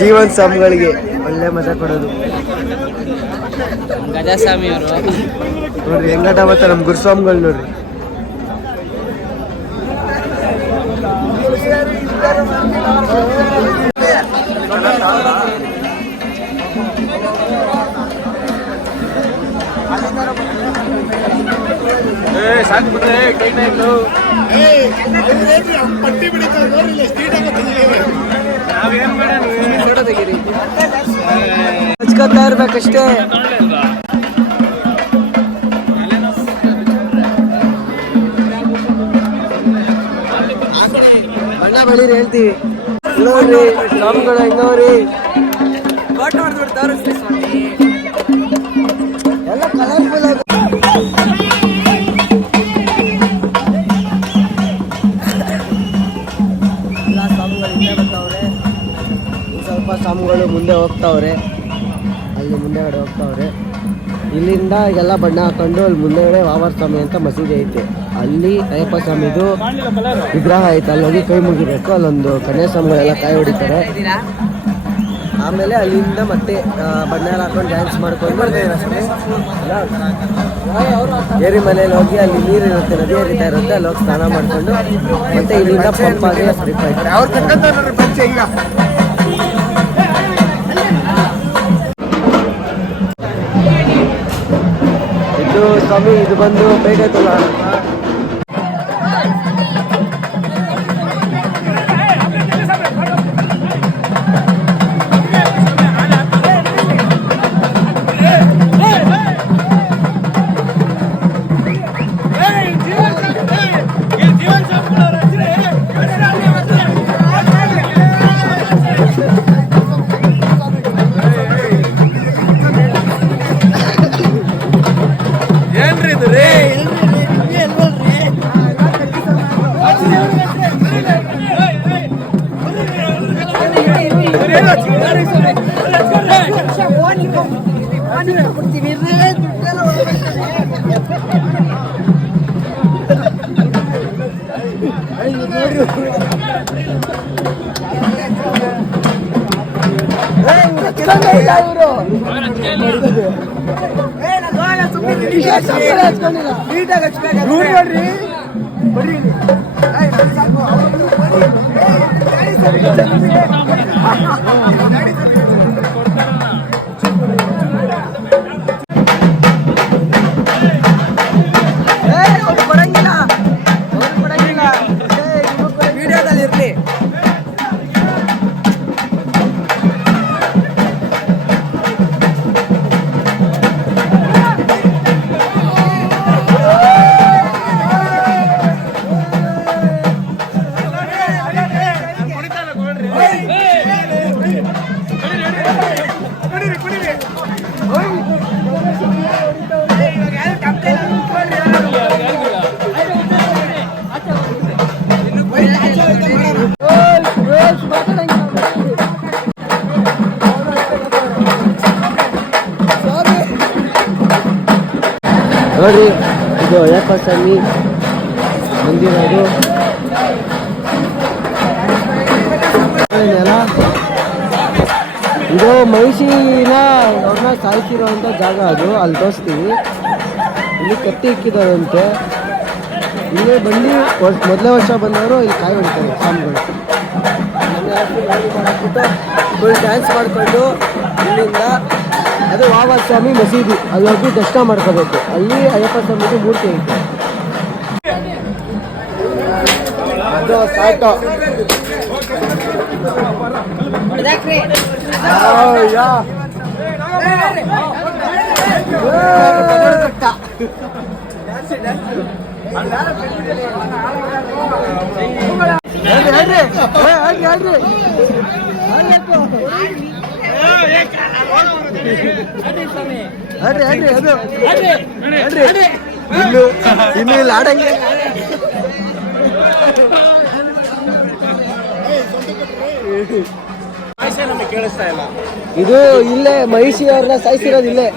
ಜೀವನ್ ಸ್ವಾಮಿಗಳಿಗೆ ಒಳ್ಳೆ ಮಜಾ ಕೊಡೋದು. ಗಜಸ್ವಾಮಿ ಅವರು ನೋಡ್ರಿ ಹೆಂಗಟ ಮತ್ತೆ ನಮ್ ಗುರುಸ್ವಾಮಿಗಳು ನೋಡ್ರಿ. ಪಟ್ಟಿ ಹಚ್ಕೊತಾ ಇರ್ಬೇಕಷ್ಟೇ. ಬಣ್ಣ ಬಳಿರಿ ಹೇಳ್ತೀವಿ. ನೋಡ್ರಿ ಸ್ವಾಮಿಗಳು ಹೆಂಗವ್ರಿ ಎಲ್ಲ ಕಲರ್ಫುಲ್ ಆಗಿ. ಎಲ್ಲ ಸ್ವಾಮಿಗಳು ಹಿಂದೆ ಬರ್ತಾವ್ರೆ. ಸ್ವಲ್ಪ ಸ್ವಾಮಿಗಳು ಮುಂದೆ ಹೋಗ್ತಾವ್ರೆ, ಅಲ್ಲಿ ಮುಂದೆಗಡೆ ಹೋಗ್ತಾವ್ರೆ. ಇಲ್ಲಿಂದ ಎಲ್ಲ ಬಣ್ಣ ಹಾಕೊಂಡು ಅಲ್ಲಿ ಮುಂದೆಗಡೆ ವಾವರ್ ಸ್ವಾಮಿ ಅಂತ ಮಸೀದಿ ಐತೆ, ಅಲ್ಲಿ ಅಯ್ಯಪ್ಪ ಸ್ವಾಮಿದು ವಿಗ್ರಹ ಐತೆ. ಅಲ್ಲಿ ಹೋಗಿ ಕೈ ಮುಗಿಬೇಕು. ಅಲ್ಲೊಂದು ಕನ್ಯಾ ಸ್ವಾಮಿಗಳೆಲ್ಲ ಕಾಯಿ ಹೊಡಿತಾರೆ. ಆಮೇಲೆ ಅಲ್ಲಿಂದ ಮತ್ತೆ ಬಣ್ಣ ಎಲ್ಲ ಹಾಕೊಂಡು ಡ್ಯಾನ್ಸ್ ಮಾಡ್ಕೊಂಡು ಏರಿ ಮನೇಲಿ ಹೋಗಿ ಅಲ್ಲಿ ನೀರು ಇರುತ್ತೆ, ನದಿ ಹರಿತಾ ಇರುತ್ತೆ, ಅಲ್ಲಿ ಹೋಗಿ ಸ್ನಾನ ಮಾಡಿಕೊಂಡು ಮತ್ತೆ ಇಲ್ಲಿಂದ ಪಂಪಾಗಿ ಟ್ರಿಪ್ ಆಯ್ತು. ಇದು ಸ್ವಾಮಿ, ಇದು ಬಂದು ಪೇಟೆ ತುಲ. ನೋಡ್ರಿ, ಇದು ಅಯ್ಯಪ್ಪ ಸ್ವಾಮಿ ಮಂದಿರ. ಇದು ಮಹಿಷಿನ ಅವ್ರನ್ನ ಸಾಯಿಸಿರೋಂಥ ಜಾಗ, ಅದು ಅಲ್ಲಿ ತೋರಿಸ್ತೀವಿ. ಇಲ್ಲಿ ಕತ್ತಿ ಇಕ್ಕಿದಾರಂತೆ. ಇಲ್ಲಿ ಬಂದು ಮೊದಲೇ ವರ್ಷ ಬಂದವರು ಇಲ್ಲಿ ಕಾಯಿ ಹೊಡಿತಾರೆ ಸ್ವಾಮಿಗಳು. ಫುಲ್ ಡ್ಯಾನ್ಸ್ ಮಾಡಿಕೊಂಡು ಇಲ್ಲಿಂದ ಅದು ವಾವ ಸ್ವಾಮಿ ಮಸೀದಿ, ಅಲ್ಲಿ ಹೋಗಿ ದರ್ಶನ ಮಾಡ್ಕೋಬೇಕು. ಅಲ್ಲಿ ಅಯ್ಯಪ್ಪ ಸ್ವಾಮಿದು ಮೂರ್ತಿ ಐತೆ. ಅದು ಸಾಯ್ತು. ಇನ್ನು ಇಲ್ಲಿ ಆಡಂಗೆ. ಇದು ಇಲ್ಲೇ ಮಹಿಷಿ ಅವ್ರನ್ನ ಸಾಯಿಸಿರೋದು ಇಲ್ಲೇ.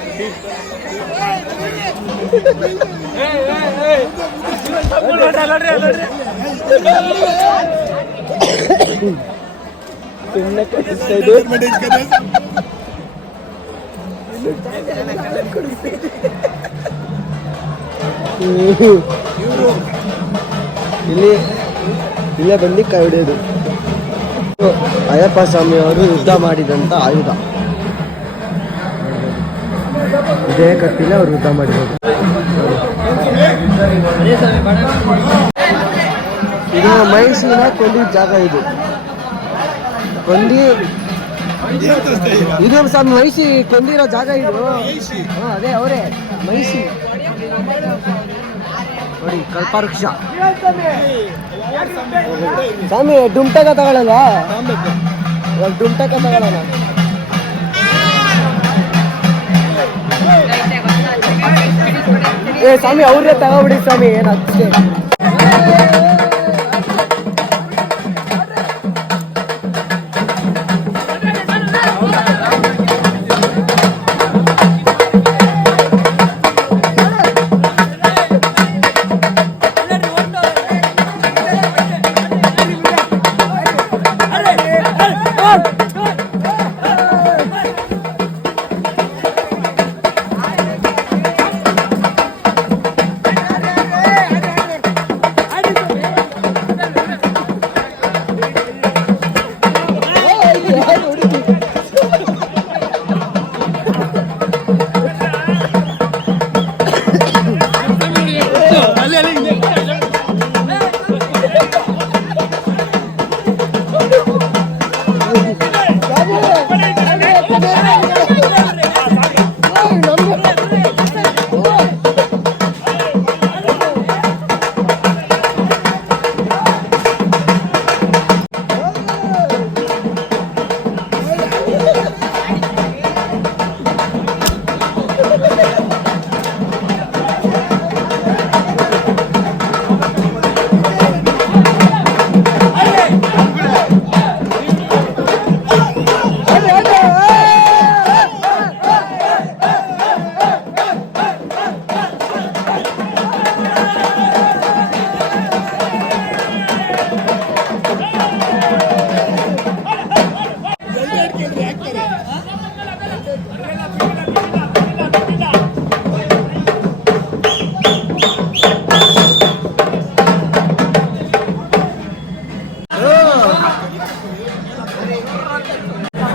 ಸುಮ್ಮನೆ ಕಳಿಸ್ತಾ ಇದು ಇಲ್ಲಿ ಇಲ್ಲೇ ಬಂದು ಕೈ ಹಿಡಿಯೋದು. ಅಯ್ಯಪ್ಪ ಸ್ವಾಮಿ ಅವರು ಯುದ್ಧ ಮಾಡಿದಂಥ ಆಯುಧ ಇದೇ ಕತ್ತಿಲೆ ಅವರು ಯುದ್ಧ ಮಾಡಿರೋದು. ಇದು ಮೈಸೂರಿನ ಕೊಂಡಿ ಜಾಗ. ಕೊಂಡಿ ಇದು ಸ್ವಾಮಿ ಮೈಸಿ ಕೊಂದಿರೋ ಜಾಗ ಇದು. ಅದೇ ಅವರೇ ಮೈಸಿ ನೋಡಿ ಕಲ್ಪವೃಕ್ಷ. ಸ್ವಾಮಿ ಡುಮ್ಟಕ ತಗೊಳ್ಳಲ್ಲ, ಡುಮ್ಟಕ ತಗೊಳ್ಳಲ್ಲ. ಸ್ವಾಮಿ ಅವ್ರೇ ತಗೋಬಿಡಿ ಸ್ವಾಮಿ, ಏನು ಅಷ್ಟೇ.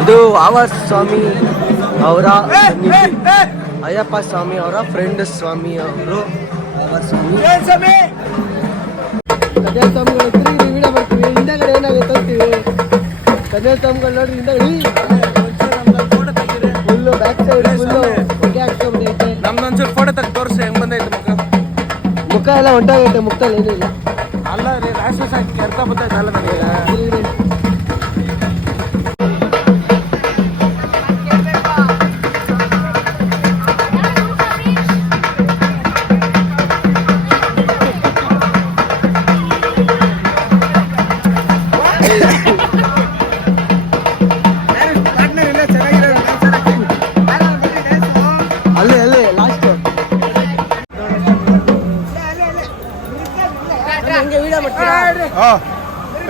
ಇದು ಆವಾಸ್ ಸ್ವಾಮಿ ಅವರ ಅಯ್ಯಪ್ಪ ಸ್ವಾಮಿ ಅವರ ಫ್ರೆಂಡ್ ಸ್ವಾಮಿ ಅವರು. ಆವಾಸ್ ಸ್ವಾಮಿ ಕದೇ ಸ್ವಾಮಿಗಳು ವಿಡಿಯೋ ಬರ್ತೀವಿ. ಹಿಂದಗಡೆ ಏನಾಗುತ್ತೆ ಅಂತೀವಿ. ಕದೇ ಸ್ವಾಮಿಗಳು ನೋಡ್ರಿ ಹಿಂದಗಡೆ ಫುಲ್ಲು ಬ್ಯಾಕ್ ಸೈಡ್ ಫುಲ್ಲು ಹೊಗೆ ಹಾಕ್ಸ್ಕೊಂಡ್ಬಿಟ್ಟೈತೆ. ನಮ್ದೊಂಚೂರು ಫೋಟೋ ತೆಗೆದು ತೋರಿಸಿ ಹೆಂಗ್ ಬಂದೈತೆ ಮುಖ ಎಲ್ಲ ಹೊಂಟಾಗೈತೆ. ಮುಖದಲ್ಲಿ ಏನಿಲ್ಲ. ಅಲ್ಲ ರೀ ರ್ಯಾಷಸ್ ಹಾಕಿ ಅರ್ಥ ಬರ್ತೈತೆ ಅಲ್ಲ ನನಗೆ.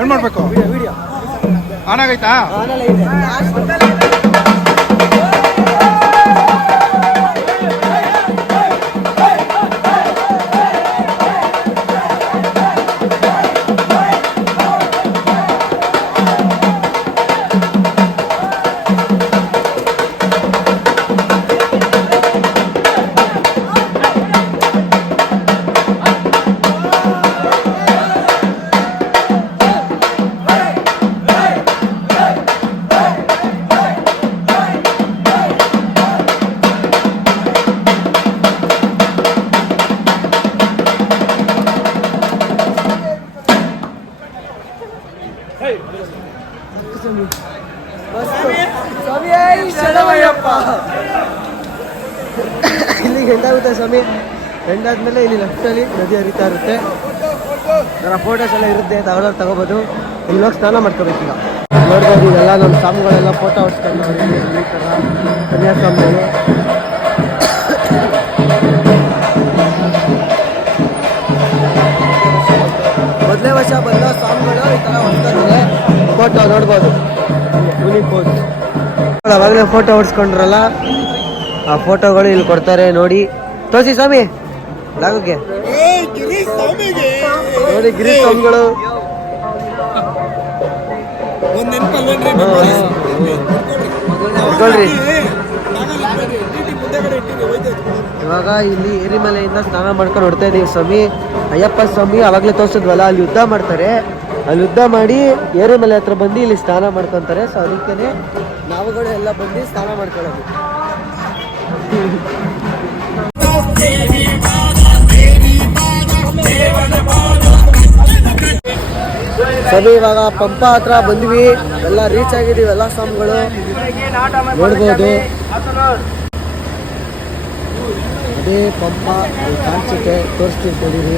ಏನ್ ಮಾಡ್ಬೇಕು? ಆನ್ ಆಗೈತಾ? ಇಲ್ಲಿಗೆ ಎಂದಾಗುತ್ತೆ ಸ್ವಾಮಿ. ಎಂದಾದ್ಮೇಲೆ ಇಲ್ಲಿ ಲೆಫ್ಟಲ್ಲಿ ನದಿ ಹರಿತಾ ಇರುತ್ತೆ. ಅದರ ಫೋಟೋಸ್ ಎಲ್ಲ ಇರುತ್ತೆ, ತಗೋಬೋದು. ಇಲ್ಲಿ ಹೋಗಿ ಸ್ನಾನ ಮಾಡ್ಕೋಬೇಕೀಗ. ನೋಡ್ಬೋದು ಇದೆಲ್ಲ ನಮ್ಮ ಸ್ವಾಮಿಗಳೆಲ್ಲ ಫೋಟೋ ಹೊಡ್ಸ್ಕೊಂಡು ಈ ಥರ ಕನ್ಯಾಸ್ವಾಮಿಗಳು. ಮೊದಲೇ ವರ್ಷ ಬಂದ ಸ್ವಾಮಿಗಳು ಈ ಥರ ಹೊಡ್ಸ್ಕೊತಾರೆ. ಫೋಟೋ ನೋಡ್ಬೋದು. ಅವಾಗಲೇ ಫೋಟೋ ಹೊಡ್ಸ್ಕೊಂಡ್ರಲ್ಲ, ಆ ಫೋಟೋಗಳು ಇಲ್ಲಿ ಕೊಡ್ತಾರೆ ನೋಡಿ. ತೋರಿಸಿ ಸ್ವಾಮಿ ಲಾಗಕ್ಕೆ ನೋಡಿ ಗಿರೀಶ್ ಸ್ವಾಮಿಗಳು. ಇಟ್ಕೊಳ್ರಿ. ಇವಾಗ ಇಲ್ಲಿ ಏರಿಮಲೆಯಿಂದ ಸ್ನಾನ ಮಾಡ್ಕೊಂಡು ಹೊಡ್ತಾ ಇದೀವಿ ಸ್ವಾಮಿ. ಅಯ್ಯಪ್ಪ ಸ್ವಾಮಿ ಅವಾಗಲೇ ತೋರಿಸಿದ್ವಲ್ಲ, ಅಲ್ಲಿ ಯುದ್ಧ ಮಾಡ್ತಾರೆ. ಅಲ್ಲಿ ಯುದ್ಧ ಮಾಡಿ ಏರಿಮಲೆ ಹತ್ರ ಬಂದು ಇಲ್ಲಿ ಸ್ನಾನ ಮಾಡ್ಕೊತಾರೆ. ಸೊ ಅದಕ್ಕೆ ನಾವುಗಳು ಎಲ್ಲ ಬಂದು ಸ್ನಾನ ಮಾಡ್ಕೊಳ್ಳೋದು. ಸ್ವಾಮಿ ಇವಾಗ ಪಂಪ ಹತ್ರ ಬಂದ್ವಿ, ಎಲ್ಲ ರೀಚ್ ಆಗಿದೀವಿ. ಎಲ್ಲ ಸ್ವಾಮಿಗಳು ನೋಡ್ಬೋದು. ಅದೇ ಪಂಪ ಅಲ್ಲಿ ಕಾಣಿಸುತ್ತೆ, ತೋರಿಸ್ತೀನಿ ಕೊಡಿರಿ.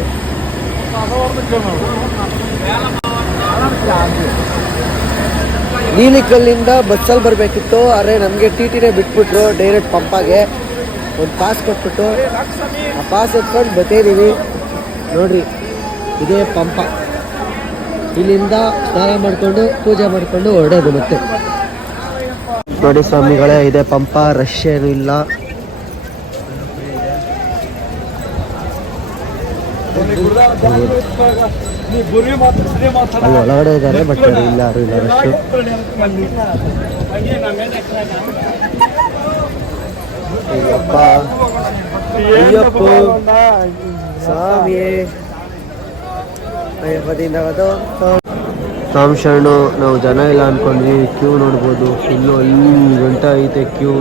ನೀಲಿಕಲ್ಲಿಂದ ಬಸ್ಸಲ್ಲಿ ಬರಬೇಕಿತ್ತು, ಆದರೆ ನಮಗೆ ಟಿಟಿನೇ ಬಿಟ್ಬಿಟ್ರು ಡೈರೆಕ್ಟ್ ಪಂಪಾಗೆ. ಒಂದು ಪಾಸ್ ಕೊಟ್ಬಿಟ್ಟು ಆ ಪಾಸ್ ಎತ್ಕೊಂಡು ಬರ್ತಾಯಿದ್ದೀವಿ ನೋಡ್ರಿ. ಇದೇ ಪಂಪ. ಇಲ್ಲಿಂದ ಸ್ನಾನ ಮಾಡಿಕೊಂಡು ಪೂಜೆ ಮಾಡಿಕೊಂಡು ಹೊರಡೋದು ಮತ್ತೆ. ನೋಡಿ ಸ್ವಾಮಿಗಳೇ, ಇದೇ ಪಂಪ. ರಶ್ ಏನೂ ಇಲ್ಲ. ಅಲ್ಲಿ ಒಳಗಡೆ ಇದ್ದಾರೆ, ಬಟ್ ಇಲ್ಲ ಯಾರು ಇಲ್ಲ, ರಶ್. ಅಯ್ಯಪ್ಪ ಅಯ್ಯಪ್ಪ ಸ್ವಾಮಿ ಅಯ್ಯಪ್ಪದಿಂದ ಸ್ವಾಮಿ ಶರಣು. ನಾವು ಜನ ಇಲ್ಲ ಅನ್ಕೊಂಡ್ವಿ, ಕ್ಯೂ ನೋಡ್ಬೋದು. ಫುಲ್ಲು ಅಲ್ಲಿ ಗಂಟ ಐತೆ ಕ್ಯೂ.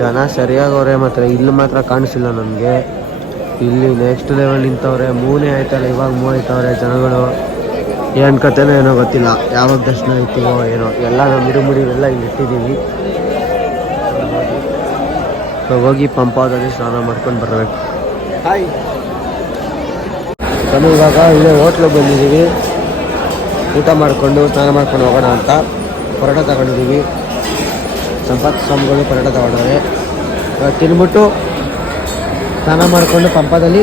ಜನ ಸರಿಯಾಗವ್ರೆ, ಮಾತ್ರ ಇಲ್ಲಿ ಮಾತ್ರ ಕಾಣಿಸಿಲ್ಲ ನಮಗೆ. ಇಲ್ಲಿ ನೆಕ್ಸ್ಟ್ ಲೆವೆಲ್ ನಿಂತವ್ರೆ. ಮೂನೇ ಆಯ್ತಲ್ಲ, ಇವಾಗ ಮೂವೈತವ್ರೆ ಜನಗಳು. ಏನು ಕತೆನೋ ಏನೋ ಗೊತ್ತಿಲ್ಲ, ಯಾವಾಗ ದರ್ಶನ ಆಯ್ತೀವೋ ಏನೋ. ಎಲ್ಲ ನಮ್ಮ ಮುಡಿವೆಲ್ಲ ಇಲ್ಲಿ ಇಟ್ಟಿದ್ದೀವಿ. ಹೋಗಿ ಪಂಪಾದಲ್ಲಿ ಸ್ನಾನ ಮಾಡ್ಕೊಂಡು ಬರಬೇಕು. ನಾನು ಇವಾಗ ಇಲ್ಲೇ ಹೋಟ್ಲಿಗೆ ಬಂದಿದ್ದೀವಿ. ಊಟ ಮಾಡಿಕೊಂಡು ಸ್ನಾನ ಮಾಡ್ಕೊಂಡು ಹೋಗೋಣ ಅಂತ ಪರೋಟ ತಗೊಂಡಿದ್ದೀವಿ. ಸಂಪತ್ ಸ್ವಾಮಿಗಳು ಪರೋಟ ತಗೊಂಡವ್ರೆ. ತಿನ್ಬಿಟ್ಟು ಸ್ನಾನ ಮಾಡಿಕೊಂಡು ಪಂಪದಲ್ಲಿ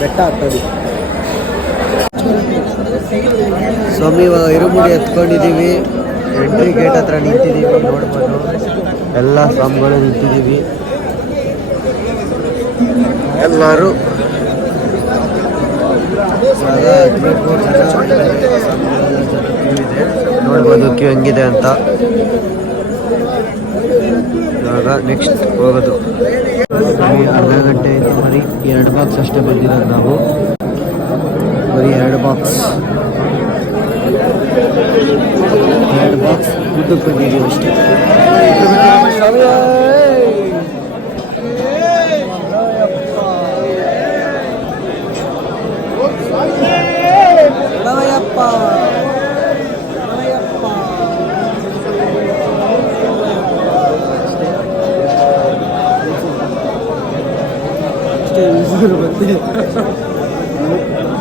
ಬೆಟ್ಟ ಹತ್ತೋದು. ಸ್ವಾಮಿ ಇವಾಗ ಇರುಮುಡಿ ಎತ್ಕೊಂಡಿದ್ದೀವಿ. ಎಂಟ್ರಿ ಗೇಟ್ ಹತ್ರ ನಿಂತಿದ್ದೀವಿ, ನೋಡ್ಬೋದು. ಎಲ್ಲ ಸ್ವಾಮಿಗಳು ನಿಂತಿದ್ದೀವಿ. ಎಲ್ಲರೂ ನೋಡ್ಬೋದು ಕ್ಯೂ ಹೆಂಗಿದೆ ಅಂತ. ಇವಾಗ ನೆಕ್ಸ್ಟ್ ಹೋಗೋದು. ಅರ್ಧ ಗಂಟೆ ಆಯಿತು. ಬರೀ 2 ಬಾಕ್ಸ್ ಅಷ್ಟೇ ಬಂದಿರೋದು ನಾವು. ಬರೀ 2 ಬಾಕ್ಸ್ ಊಟಕ್ಕೆ ಬಂದಿದ್ದೀವಿ ಅಷ್ಟೇ.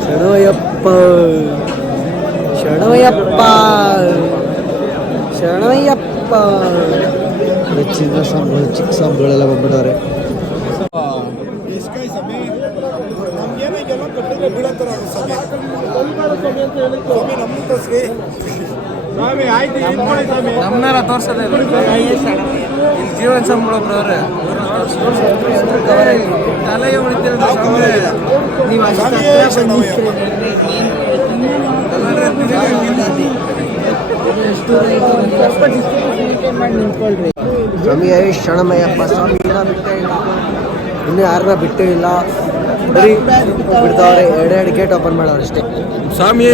ಶರಣಯ್ಯಪ್ಪ ಶರಣಯ್ಯಪ್ಪ ಶರಣಯ್ಯಪ್ಪ. ಚಿನ್ನ ಸಾಂಬಳು, ಚಿಕ್ಕ ಸಾಂಬಳೆಲ್ಲ ಬಂದ್ಬಿಟ್ಟವ್ರೆ. ನಮ್ಮನ್ನ ತೋರ್ಸೋದೇ ಜೀವನ ಸಂಬಳ ಬ್ರವ್ರೆ. ತಲೆಗೆ ಉಳಿತಿರೋದು ಸ್ವಾಮಿ ಶರಣಮಯ್ಯಪ್ಪ ಸ್ವಾಮಿ ಬಿಟ್ಟೇ ಇಲ್ಲ, ಇನ್ನೂ ಯಾರನ್ನ ಬಿಟ್ಟೇ ಇಲ್ಲ. ಬರೀ ಬಿಡ್ತಾವ್ರೆ. 2 ಗೇಟ್ ಓಪನ್ ಮಾಡೋರು ಅಷ್ಟೇ. ಸ್ವಾಮಿ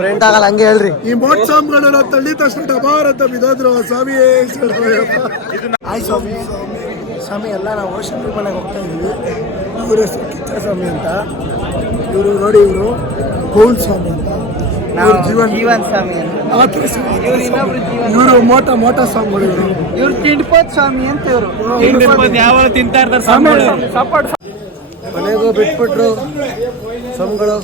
ಫ್ರೆಂಡ್ ಆಗಲ್ಲ, ಹಂಗೆ ಹೇಳ್ರಿ. ಈ ಮೋಟ್ ಸ್ವಾಮಿಗಳನ್ನ ತಳ್ಳಿ ತಕ್ಷಣ ಡಬಾರ್ ಅಂತ ಬಿದ್ದೋದ್ರು. ಸ್ವಾಮಿ ಆಯ್ ಸ್ವಾಮಿ ಸ್ವಾಮಿ ಎಲ್ಲ ನಾವು ಓಷನ್ ಮನೆಗೆ ಹೋಗ್ತಾ ಇದ್ದೀವಿ. ಇವ್ರ ಹೆಸರು ಕಿಚ್ಚ ಸ್ವಾಮಿ ಅಂತ. ಇವರು ನೋಡಿ, ಇವರು ಗೌಲ್ ಸ್ವಾಮಿ ಅಂತ. ಜೀವನ್ ಸ್ವಾಮಿ ಇವರು ಮೋಟ ಸ್ವಾಮಿಗಳು. ಇವ್ರು ತಿಂಡ್ಪೋತ್ ಸ್ವಾಮಿ ಅಂತ. ಇವರು ಯಾವಾಗ ತಿಂತಾ ಇರ್ತಾರೆ ಸಪಾಟ್. ಮನೆಗೂ ಬಿಟ್ಬಿಟ್ರು ಸ್ವಾಮಿಗಳು.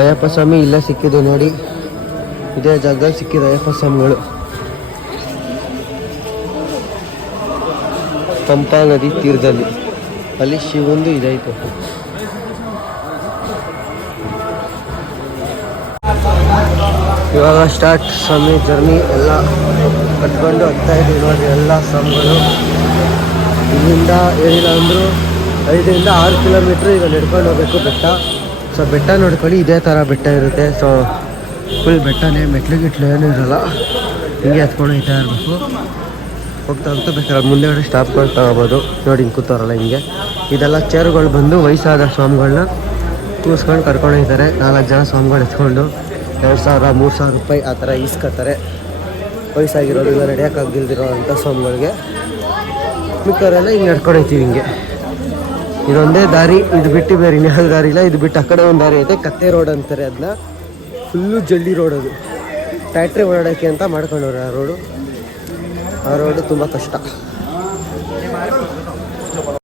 ಅಯ್ಯಪ್ಪ ಸ್ವಾಮಿ ಇಲ್ಲ ಸಿಕ್ಕಿದ್ದು ನೋಡಿ. ಇದೇ ಜಾಗದಲ್ಲಿ ಸಿಕ್ಕಿದ ಅಯ್ಯಪ್ಪ ಸ್ವಾಮಿಗಳು. ಪಂಪಾ ನದಿ ತೀರದಲ್ಲಿ. ಅಲ್ಲಿ ಶಿವಂದು ಇದೈತೆ. ಇವಾಗ ಸ್ಟಾರ್ಟ್ ಸ್ವಾಮಿ ಜರ್ನಿ ಎಲ್ಲ ಕಟ್ಕೊಂಡು ಹೋಗ್ತಾ ಇದ್ದೀವಿ ನೋಡಿ. ಎಲ್ಲ ಸ್ವಾಮಿಗಳು ಇಲ್ಲಿಂದ ಏನಿಲ್ಲ ಅಂದರೂ 5 ರಿಂದ 6 ಕಿಲೋಮೀಟ್ರ್ ಈಗ ನಡ್ಕೊಂಡು ಹೋಗ್ಬೇಕು ಬೆಟ್ಟ. ಸೊ ಬೆಟ್ಟ ನೋಡ್ಕೊಳ್ಳಿ, ಇದೇ ಥರ ಬೆಟ್ಟ ಇರುತ್ತೆ. ಸೊ ಫುಲ್ ಬೆಟ್ಟನೇ, ಮೆಟ್ಲು ಏನೂ ಇರೋಲ್ಲ, ಹಿಂಗೆ ಹತ್ಕೊಂಡು ಹೋಗ್ತಾ ಇರಬೇಕು. ಹೋಗ್ತಾ ಬೇಕಾದ್ರೆ ಮುಂದೆಗಡೆ ಸ್ಟಾಪ್ಗಳು ತಗೋಬೋದು ನೋಡಿ. ಹಿಂಗೆ ಕೂತವ್ರಲ್ಲ ಹಿಂಗೆ, ಇದೆಲ್ಲ ಚೇರುಗಳು ಬಂದು ವಯಸ್ಸಾದ ಸ್ವಾಮಿಗಳನ್ನ ಕೂರಿಸ್ಕೊಂಡು ಕರ್ಕೊಂಡು ಹೋಗ್ತಾರೆ. 4 ಜನ ಸ್ವಾಮಿಗಳು ಎತ್ಕೊಂಡು 2,000 3,000 ರೂಪಾಯಿ ಆ ಥರ ಈಸ್ಕೊತಾರೆ. ವಯಸ್ಸಾಗಿರೋದು ಇಲ್ಲ ನಡೆಯೋಕ್ಕಾಗಿಲ್ದಿರೋ ಅಂಥ ಸ್ವಾಮಿಗಳಿಗೆ. ಮಿಕ್ಕವರೆಲ್ಲ ಹಿಂಗೆ ನಡ್ಕೊಂಡು ಹೋಗ್ತೀವಿ ಹಿಂಗೆ. ಇದೊಂದೇ ದಾರಿ, ಇದು ಬಿಟ್ಟು ಬೇರೆ ಇನ್ಯಾವ ದಾರಿ ಇಲ್ಲ. ಇದು ಬಿಟ್ಟು ಆ ಕಡೆ ಒಂದು ದಾರಿ ಐತೆ, ಕತ್ತೆ ರೋಡ್ ಅಂತಾರೆ ಅದನ್ನ. ಫುಲ್ಲು ಜಲ್ಡಿ ರೋಡ್ ಅದು, ಟ್ಯಾಕ್ಟ್ರಿ ಓಡಾಡೋಕ್ಕೆ ಅಂತ ಮಾಡ್ಕೊಂಡವ್ರೆ ಆ ರೋಡು ತುಂಬ ಕಷ್ಟ.